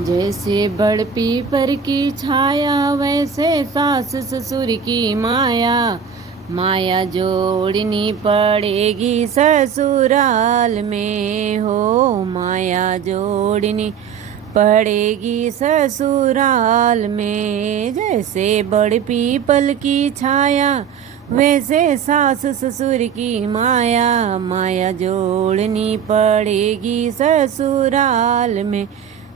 जैसे बड़ पीपर की छाया वैसे सास ससुर की माया, माया जोड़नी पड़ेगी ससुराल में हो, माया जोड़नी पड़ेगी ससुराल में। जैसे बड़ पीपल की छाया वैसे सास ससुर की माया, माया जोड़नी पड़ेगी ससुराल में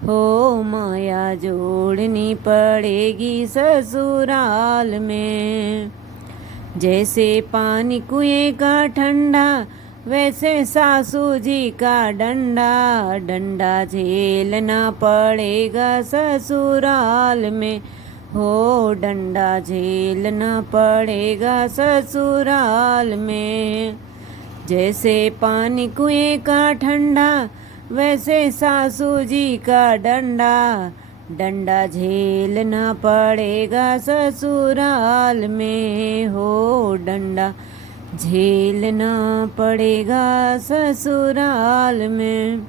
हो, माया जोड़नी पड़ेगी ससुराल में। जैसे पानी कुएं का ठंडा वैसे सासू जी का डंडा, डंडा झेलना पड़ेगा ससुराल में हो, डंडा झेलना पड़ेगा ससुराल में। जैसे पानी कुएं का ठंडा वैसे सासू जी का डंडा, डंडा झेलना पड़ेगा ससुराल में हो, डंडा झेलना पड़ेगा ससुराल में।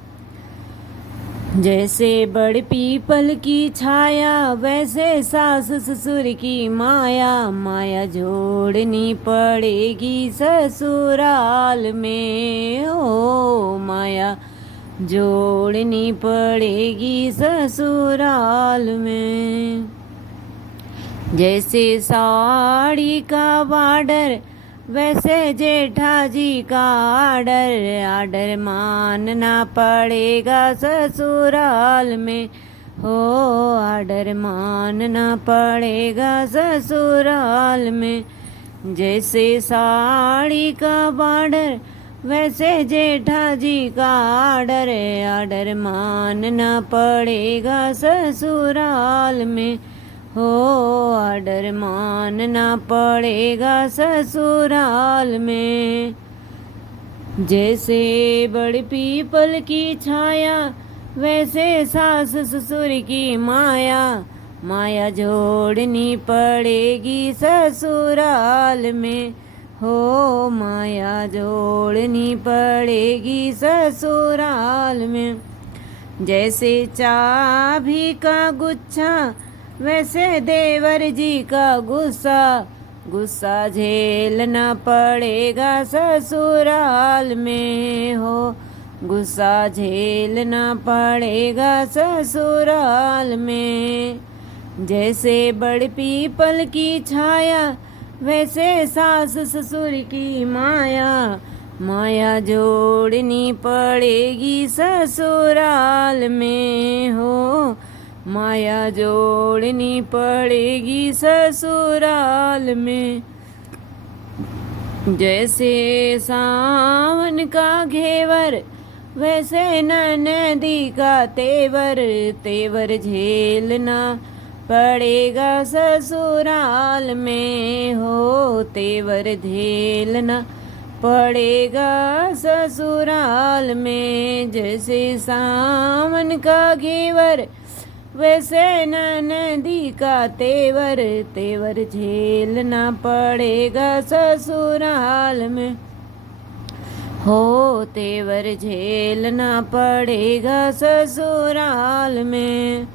जैसे बड़ पीपल की छाया वैसे सास ससुर की माया, माया जोड़नी पड़ेगी ससुराल में हो, माया जोड़नी पड़ेगी ससुराल में। जैसे साड़ी का बॉर्डर वैसे जेठा जी का आर्डर, आर्डर मानना पड़ेगा ससुराल में हो, आर्डर मानना पड़ेगा ससुराल में। जैसे साड़ी का बॉर्डर वैसे जेठा जी का आर्डर, आर्डर मानना पड़ेगा ससुराल में हो, आर्डर मानना पड़ेगा ससुराल में। जैसे बड़ पीपल की छाया वैसे सास ससुर की माया, माया जोड़नी पड़ेगी ससुराल में हो, माया जोड़नी पड़ेगी ससुराल में। जैसे चाबी का गुच्छा वैसे देवर जी का गुस्सा, गुस्सा झेलना पड़ेगा ससुराल में हो, गुस्सा झेलना पड़ेगा ससुराल में। जैसे बड़ पीपल की छाया वैसे सास ससुर की माया, माया जोड़नी पड़ेगी ससुराल में हो, माया जोड़नी पड़ेगी ससुराल में। जैसे सावन का घेवर वैसे ननदी का तेवर, तेवर झेलना पड़ेगा ससुराल में हो, तेवर झेलना पड़ेगा ससुराल में। जैसे सावन का घेवर वैसे ननदी का तेवर, तेवर झेलना पड़ेगा ससुराल में हो, तेवर झेलना पड़ेगा ससुराल में।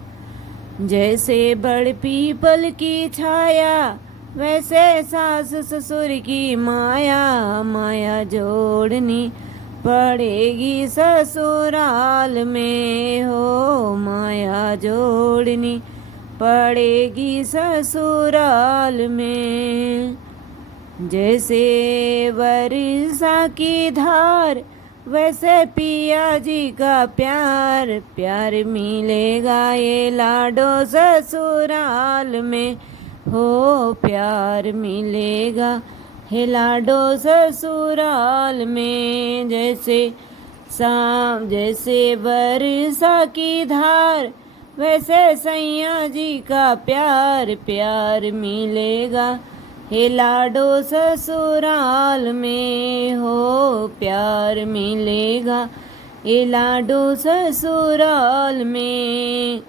जैसे बड़ पीपल की छाया वैसे सास ससुर की माया, माया जोड़नी पड़ेगी ससुराल में हो, माया जोड़नी पड़ेगी ससुराल में। जैसे वर्षा की धार वैसे पिया जी का प्यार, प्यार मिलेगा ये लाडो ससुराल में हो, प्यार मिलेगा हे लाडो ससुराल में। जैसे जैसे वर्षा की धार वैसे सैया जी का प्यार, प्यार मिलेगा हे लाडो ससुराल में हो, प्यार मिलेगा हे लाडो ससुराल में।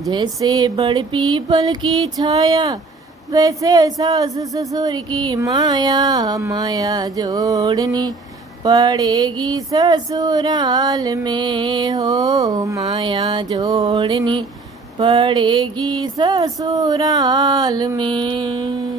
जैसे बड़ पीपल की छाया वैसे सास ससुर की माया, माया जोड़नी पड़ेगी ससुराल में हो, माया जोड़नी पड़ेगी ससुराल में।